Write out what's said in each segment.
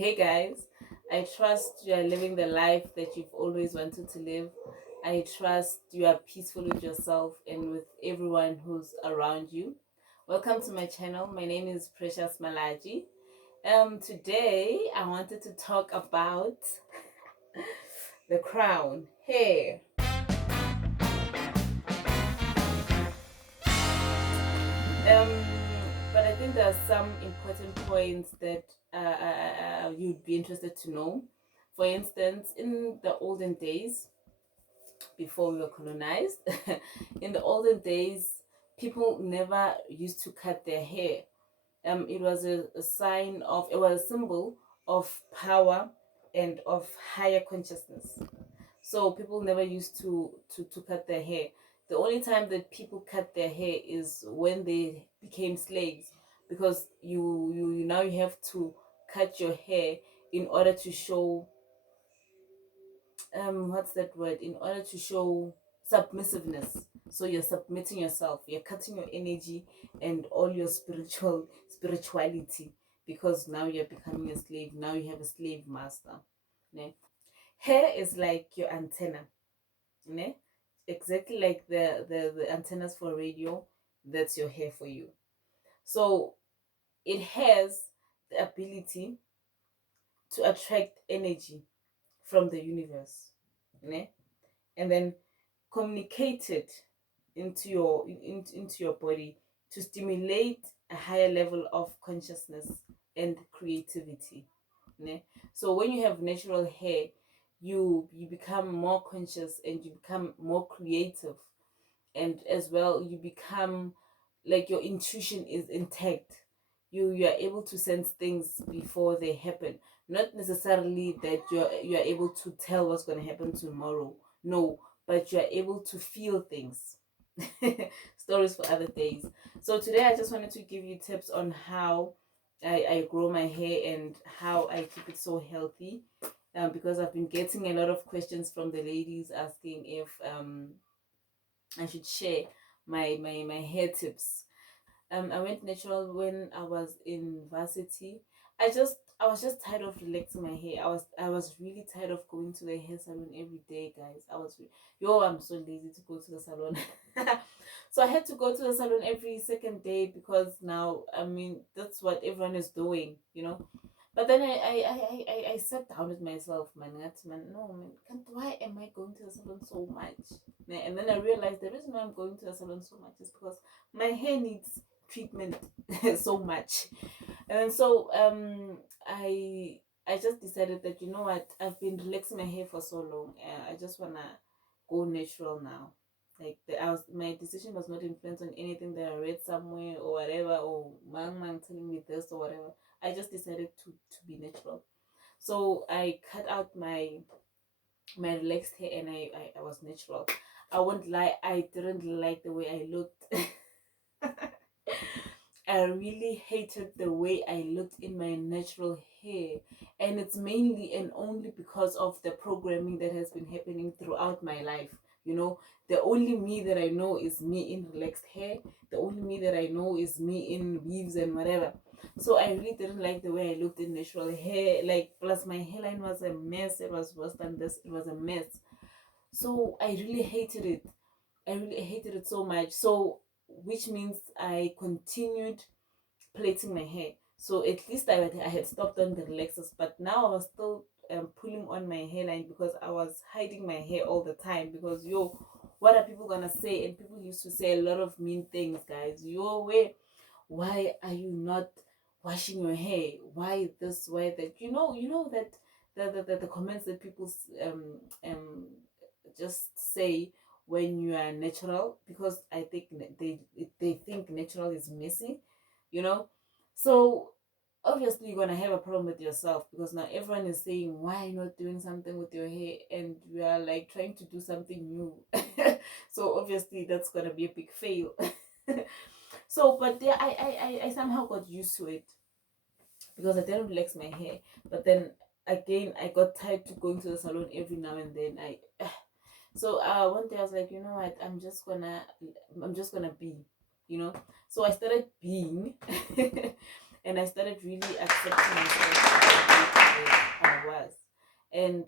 Hey guys, I trust you are living the life that you've always wanted to live. I trust you are peaceful with yourself and with everyone who's around you. Welcome to my channel. My name is Precious Malaji. Today I wanted to talk about the crown hair. But I think there are some important points that you'd be interested to know. For instance, in the olden days, before we were colonized, in the olden days, people never used to cut their hair. It was a sign of, it was a symbol of power and of higher consciousness. So people never used to cut their hair. The only time that people cut their hair is when they became slaves, because you now you have to cut your hair in order to show what's that word, in order to show submissiveness. So you're submitting yourself, you're cutting your energy and all your spirituality, because now you're becoming a slave. Now you have a slave master, ne? Hair is like your antenna, ne? Exactly like the antennas for radio. That's your hair for you. So it has the ability to attract energy from the universe, ne? And then communicate it into your body to stimulate a higher level of consciousness and creativity, ne? So when you have natural hair, you become more conscious and you become more creative, and as well you become like your intuition is intact. You are able to sense things before they happen. Not necessarily that you're able to tell what's going to happen tomorrow, no, but you're able to feel things. Stories for other days. So today I just wanted to give you tips on how I grow my hair and how I keep it so healthy, because I've been getting a lot of questions from the ladies asking if I should share my hair tips. I went natural when I was in varsity. I was just tired of relaxing my hair. I was really tired of going to the hair salon every day, guys. I'm so lazy to go to the salon. So I had to go to the salon every second day, because now, I mean, that's what everyone is doing. But then I sat down with myself, man. Man, no, man, why am I going to the salon so much? And then I realized the reason why I'm going to the salon so much is because my hair needs treatment so much. And so I just decided that, you know what, I've been relaxing my hair for so long. I just wanna go natural now. Like my decision was not influenced on anything that I read somewhere or whatever, or man telling me this or whatever. I just decided to be natural. So I cut out my relaxed hair, and I was natural. I won't lie, I didn't like the way I looked. I really hated the way I looked in my natural hair. And it's mainly and only because of the programming that has been happening throughout my life. The only me that I know is me in relaxed hair. The only me that I know is me in weaves and whatever. So I really didn't like the way I looked in natural hair. Like, plus my hairline was a mess. It was worse than this. It was a mess. So I really hated it. I really hated it so much. So, which means I continued plaiting my hair. So at least I had stopped on the relaxers, but now I was still pulling on my hairline, because I was hiding my hair all the time. Because what are people gonna say? And people used to say a lot of mean things, guys. Why are you not washing your hair? Why this? Why that? You know that the comments that people just say when you are natural, because I think they think natural is messy, you know. So obviously you're gonna have a problem with yourself, because now everyone is saying, why are you not doing something with your hair, and you are like trying to do something new. So obviously that's gonna be a big fail. So, but yeah, I somehow got used to it, because I didn't relax my hair. But then again, I got tired to going to the salon every now and then. So one day I was like, you know what, I'm just gonna be. So I started being. and I started really accepting myself the way I was. And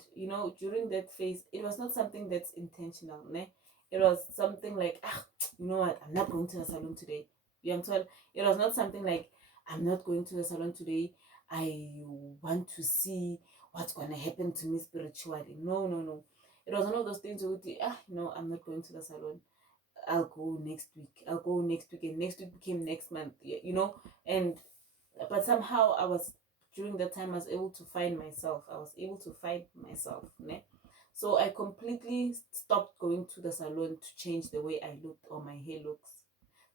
during that phase, it was not something that's intentional, ne? It was something like, you know what, I'm not going to the salon today. You understand? It was not something like, I'm not going to the salon today. I want to see what's going to happen to me spiritually. No, no, no. It was one of those things where I'm not going to the salon. I'll go next week. I'll go next week, and next week became next month. And but somehow during that time I was able to find myself. I was able to find myself. Ne? So I completely stopped going to the salon to change the way I looked or my hair looks.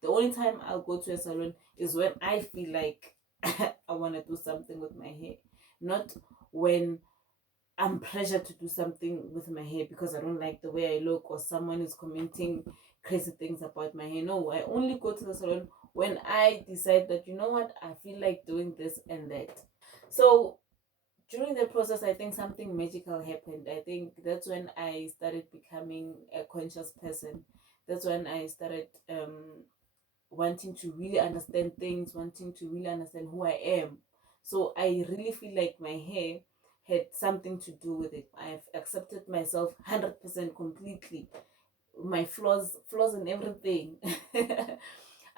The only time I'll go to a salon is when I feel like I want to do something with my hair, not when I'm pressured to do something with my hair because I don't like the way I look or someone is commenting crazy things about my hair. No, I only go to the salon when I decide that, you know what, I feel like doing this and that. So during the process, I think something magical happened. I think that's when I started becoming a conscious person. That's when I started wanting to really understand things, wanting to really understand who I am. So I really feel like my hair had something to do with it. I've accepted myself 100% completely. My flaws and everything.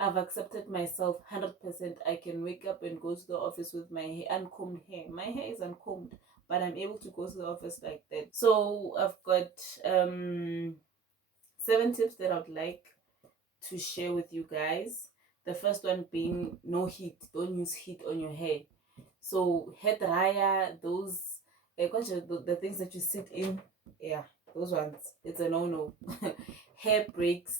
I've accepted myself 100%. I can wake up and go to the office with my hair uncombed hair. My hair is uncombed, but I'm able to go to the office like that. So I've got 7 tips that I'd like to share with you guys. The first one being no heat. Don't use heat on your hair. So hair dryer, those the things that you sit in, yeah, those ones, it's a no. Hair breaks.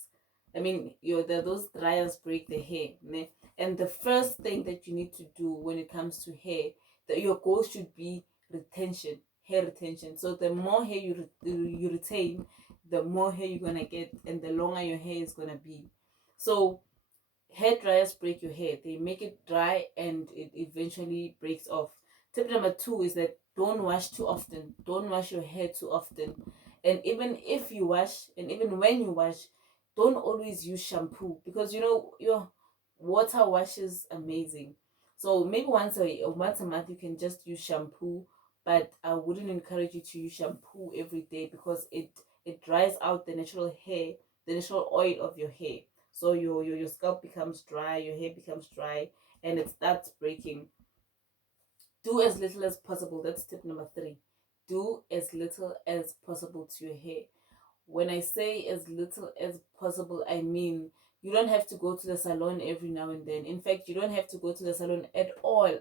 I mean, those dryers break the hair. Ne? And the first thing that you need to do when it comes to hair, that your goal should be retention, hair retention. So the more hair you retain, the more hair you're gonna get, and the longer your hair is gonna be. So hair dryers break your hair. They make it dry and it eventually breaks off. Tip number 2 is that don't wash too often. Don't wash your hair too often. And even if you wash, and even when you wash, don't always use shampoo, because your water washes amazing. So maybe once a month you can just use shampoo, but I wouldn't encourage you to use shampoo every day, because it dries out the natural hair, the natural oil of your hair. So your scalp becomes dry, your hair becomes dry, and it starts breaking. Do as little as possible. That's tip number 3. Do as little as possible to your hair. When I say as little as possible, I mean you don't have to go to the salon every now and then. In fact, you don't have to go to the salon at all.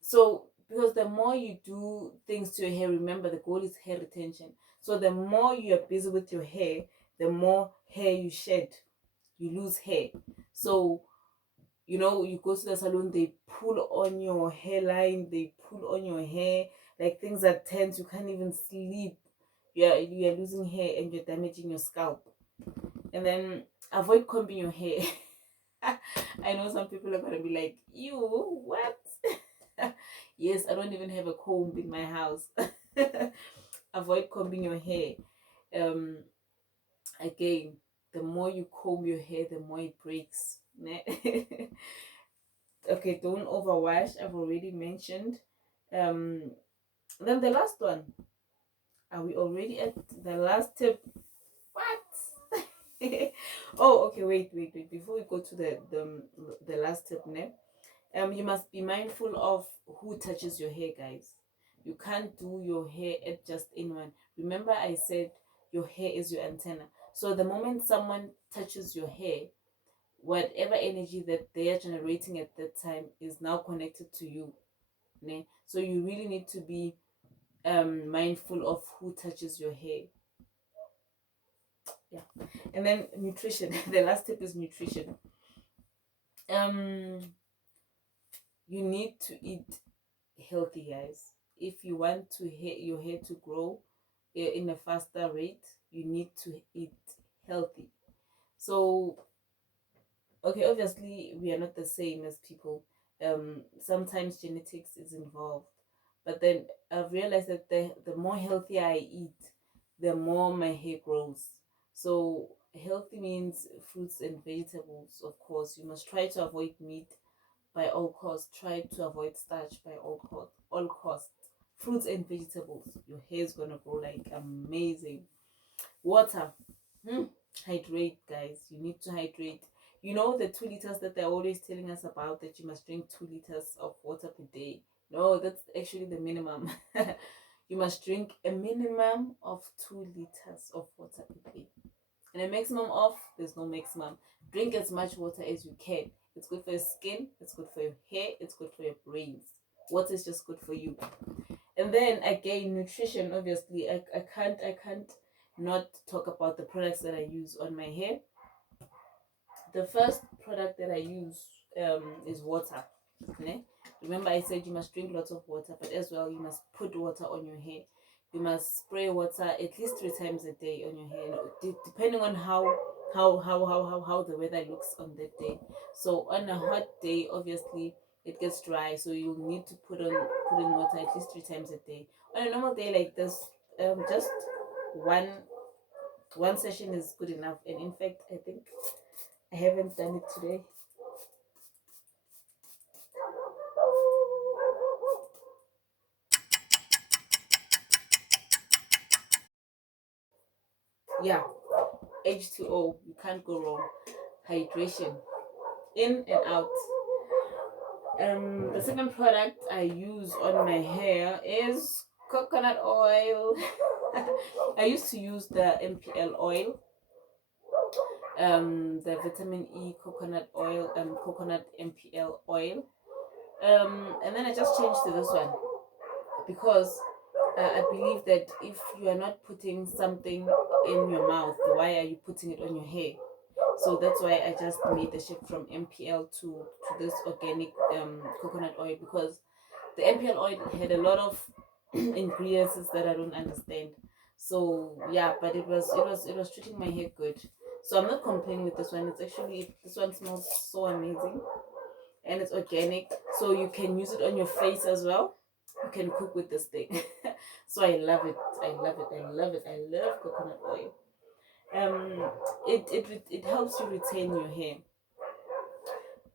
So because the more you do things to your hair, remember the goal is hair retention. So the more you are busy with your hair, the more hair you shed, you lose hair. So you go to the salon, they pull on your hairline, they pull on your hair, like things are tense, you can't even sleep. You are losing hair and you're damaging your scalp. And then avoid combing your hair. I know some people are gonna be like, you what? Yes, I don't even have a comb in my house. Avoid combing your hair. um Again, the more you comb your hair, the more it breaks. Okay, don't overwash, I've already mentioned. um then the last one, are we already at the last tip? What? Oh, okay, wait, before we go to the last tip, you must be mindful of who touches your hair, guys. You can't do your hair at just anyone. Remember I said your hair is your antenna. So the moment someone touches your hair, whatever energy that they are generating at that time is now connected to you. Ne? So you really need to be mindful of who touches your hair. Yeah. And then nutrition. The last tip is nutrition. um you need to eat healthy, guys. If you want your hair to grow in a faster rate, you need to eat healthy. So okay, obviously we are not the same as people. Sometimes genetics is involved, but then I've realized that the more healthy I eat, the more my hair grows. So healthy means fruits and vegetables. Of course, you must try to avoid meat, by all costs. Try to avoid starch by all costs. Fruits and vegetables. Your hair is gonna grow like amazing. Water. Hmm. Hydrate, guys. You need to hydrate. You know the 2 liters that they're always telling us about, that you must drink 2 liters of water per day. No, that's actually the minimum. You must drink a minimum of 2 liters of water per day. And a maximum of, there's no maximum. Drink as much water as you can. It's good for your skin, it's good for your hair, it's good for your brains. Water is just good for you. And then again, nutrition. Obviously, I can't not talk about the products that I use on my hair. The first product that I use is water. Okay? Remember, I said you must drink lots of water, but as well, you must put water on your hair. You must spray water at least 3 times a day on your hair, depending on how the weather looks on that day. So on a hot day, obviously it gets dry, so you need to put in water at least 3 times a day. On a normal day like this, just one one session is good enough. And in fact, I think I haven't done it today. Yeah, H2O, you can't go wrong. Hydration, in and out. The second product I use on my hair is coconut oil. I used to use the MPL oil, the vitamin E coconut oil, coconut MPL oil. And then I just changed to this one because I believe that if you are not putting something in your mouth, why are you putting it on your hair? So that's why I just made the shift from MPL to this organic coconut oil, because the MPL oil had a lot of ingredients that I don't understand. So yeah, but it was treating my hair good. So I'm not complaining with this one. It's actually, this one smells so amazing, and it's organic. So you can use it on your face as well. You can cook with this thing. So I love it. I love it. I love it. I love coconut oil. It helps you retain your hair.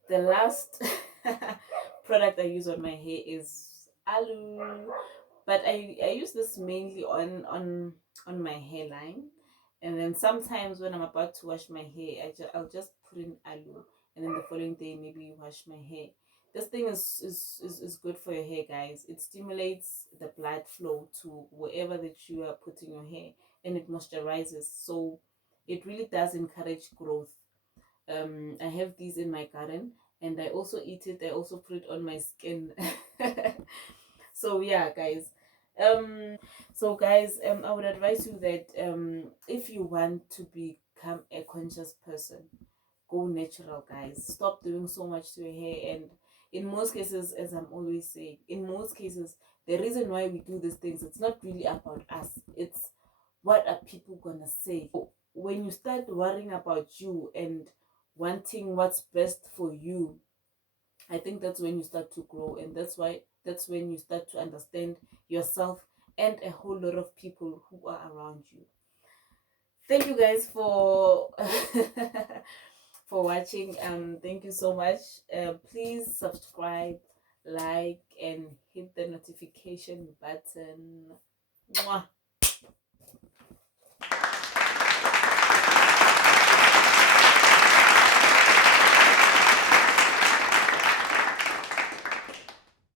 The last product I use on my hair is aloe, but I use this mainly on my hairline, and then sometimes when I'm about to wash my hair, I'll just put in aloe, and then the following day maybe wash my hair. This thing is good for your hair, guys. It stimulates the blood flow to wherever that you are putting your hair, and it moisturizes, so it really does encourage growth. I have these in my garden, and I also eat it. I also put it on my skin. So yeah, guys. I would advise you that if you want to become a conscious person, go natural, guys. Stop doing so much to your hair. And in most cases, as I'm always saying, in most cases, the reason why we do these things, it's not really about us. It's, what are people gonna say? When you start worrying about you and wanting what's best for you, I think that's when you start to grow, and that's when you start to understand yourself and a whole lot of people who are around you. Thank you guys for for watching. Thank you so much. Please subscribe, like, and hit the notification button. Mwah.